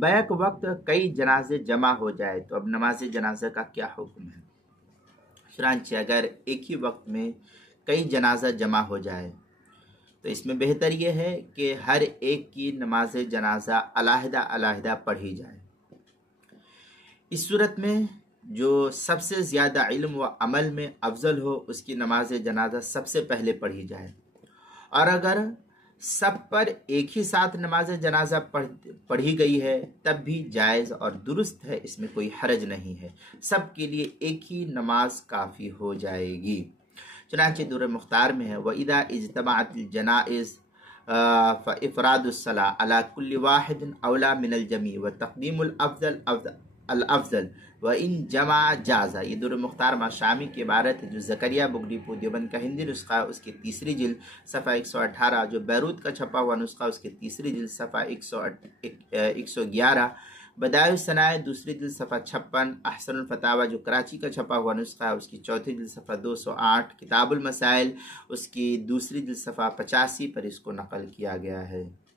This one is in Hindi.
बैक वक्त कई जनाजे जमा हो जाए तो अब नमाज जनाजा का क्या हुक्म है। चुनांचे अगर एक ही वक्त में कई जनाजा जमा हो जाए तो इसमें बेहतर यह है कि हर एक की नमाज जनाजा अलहदा अलहदा पढ़ी जाए। इस सूरत में जो सबसे ज़्यादा इल्म व अमल में अफजल हो उसकी नमाज जनाजा सबसे पहले पढ़ी जाए, और अगर सब पर एक ही साथ नमाज जनाजा पढ़ी गई है तब भी जायज़ और दुरुस्त है, इसमें कोई हरज नहीं है, सब के लिए एक ही नमाज काफ़ी हो जाएगी। चुनांचे दुर मुख्तार में है व इदा इज्तमाअतिल जनाइज़ फ़इफ़रादुस्सला अला कुल्लि वाहिदिन औला मिनल जमी व तक़दीमुल अफ़ज़ल व इन जमा जाज़ा। ये दुर मुख्तार माशामी की इबारत है जो ज़करिया बुगडीपुर देवबंद का हिंदी नुस्खा उसकी तीसरी जिल्द सफ़ा 118, जो बैरूत का छपा हुआ नुस्खा उसकी तीसरी जिल्द सफ़ा 111, बदायु सनाए दूसरी जिल्द सफ़ा 56, अहसनुल फतावा जो कराची का छपा हुआ नुस्खा है उसकी चौथी जिल्द सफ़ा 208, किताबुल मसाइल उसकी दूसरी जिल्द सफ़ा 85 पर इसको नकल किया गया है।